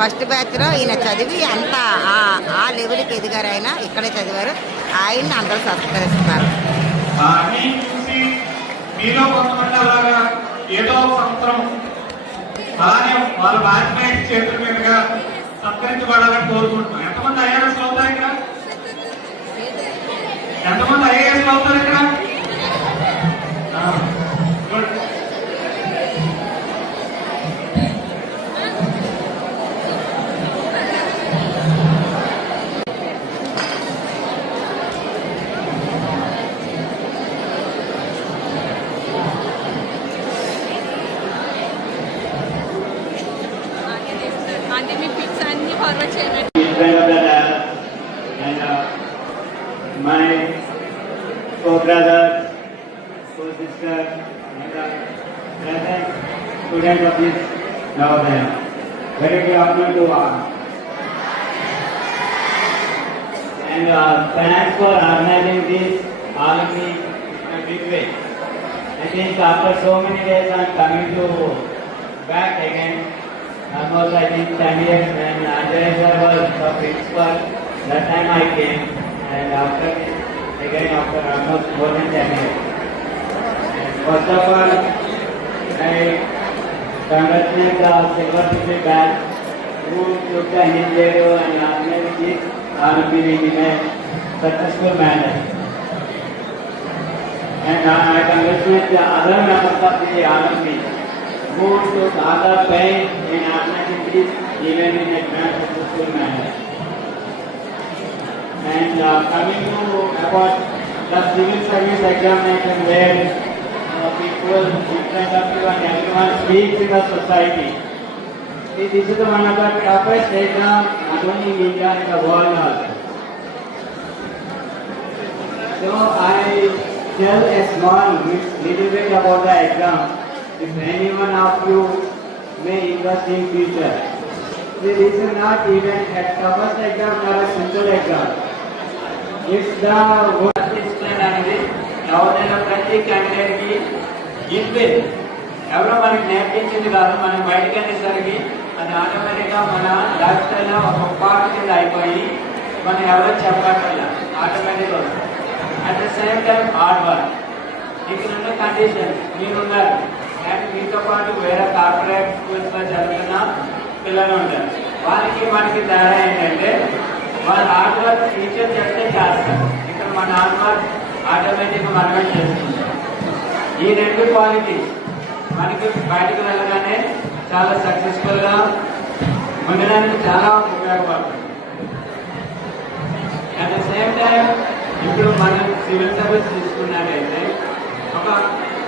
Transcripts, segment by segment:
ఫస్ట్ బ్యాచ్లో ఈయన చదివి అంతా ఆ లెవెల్కి ఎదిగారు. ఆయన ఇక్కడే చదివారు. ఆయన్ని అందరూ సత్కరిస్తున్నారు. మీలో కొంతమంది అలాగా ఏదో సంవత్సరం అలానే వాళ్ళ బ్యాచ్మేట్స్ చేతుల మీదుగా సత్కరించబడాలని కోరుకుంటున్నాం. ఎంతమంది ఐఏఎస్ అవుతారు ఇక్కడ? ఎంతమంది ఐఏఎస్ అవుతారు ఇక్కడ? My co-brother, co-sister, and present student of this Navodaya. Very honored to and thanks for organizing this all of me in a big way. I think after so many days I'm coming to back again. Almost I think 10 years when Anjay sir was the principal, that time I came, and after this, again after almost more than 10 years. And first of all, I congratulate the Silver Jubilee batch who took the initiative and organized this RMP in a successful manner. And I congratulate the other members of the RMP who took other pain in organizing this event in a grand successful manner. And coming to about the civil service examination where people in front of you and everyone speaks in the society. See, this is one of the toughest exams not only in India, in the world also. So I tell a small little bit about the exam. If anyone of you may invest in future. See, this is not even a toughest exam or a simple exam. It's the what discipline అనేది ఎవరైనా ప్రతి క్యాండిడేట్కి ఇన్బిల్ ఎవరో మనకి నేర్పించింది కాదు. మనం బయటకు అనేసరికి అది ఆటోమేటిక్గా మన లైఫ్ స్టైల్లో ఒక పార్ట్ కింద అయిపోయి మనం ఎవరో చెప్పట్ల ఆటోమేటిక్గా వస్తుంది. At the same time hard work. ఇక్కడ ఉన్న కండిషన్స్ మీరున్నారు అండ్ మీతో పాటు వేరే కార్పొరేట్ స్కూల్స్లో చదువుతున్న పిల్లలు ఉంటారు. వాళ్ళకి మనకి తేడా ఏంటంటే వాళ్ళ హార్డ్ వర్క్ టీచర్ చెప్తే చేస్తారు. ఇక్కడ మన హార్డ్ వర్క్ ఆటోమేటిక్గా మనమే చేస్తుంటాం. ఈ రెండు క్వాలిటీస్ మనకి బయటకు వెళ్ళగానే చాలా సక్సెస్ఫుల్గా ఉండడానికి చాలా ఉపయోగపడుతుంది. అట్ ద సేమ్ టైం ఇప్పుడు మనం సివిల్ సర్వీస్ తీసుకున్నట్టయితే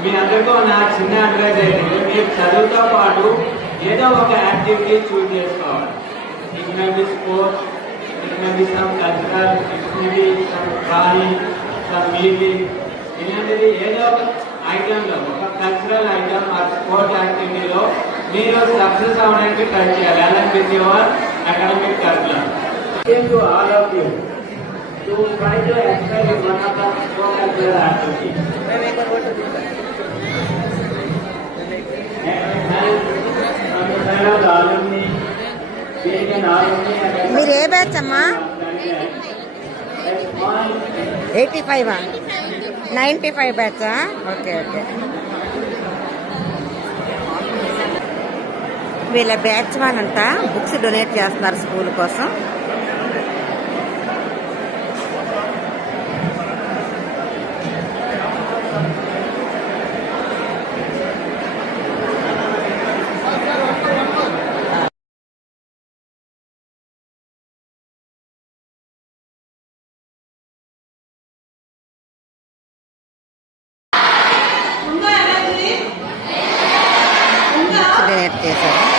మీ అందరికీ నా చిన్న అడ్వైజ్ ఏంటంటే మీరు చదువుతో పాటు ఏదో ఒక యాక్టివిటీ చూజ్ చేసుకోవాలి. It may be sports, it may be some cultural, it may be some drawing, some music, ఇలాంటిది ఏదో ఒక ఐటెంలో ఒక కల్చరల్ ఐటమ్ ఆ స్పోర్ట్ యాక్టివిటీలో మీరు సక్సెస్ అవ్వడానికి ట్రై చేయాలి. Along with your academic curriculum. To all of you to try to excel in one of the co-curricular activities. మీరు ఏ బ్యాచ్ అమ్మా? 85 95 బ్యాచా? Okay okay. వీళ్ళ బ్యాచ్ వాళ్ళంతా బుక్స్ డొనేట్ చేస్తున్నారు స్కూల్ కోసం. డొనేట్ చేశారు.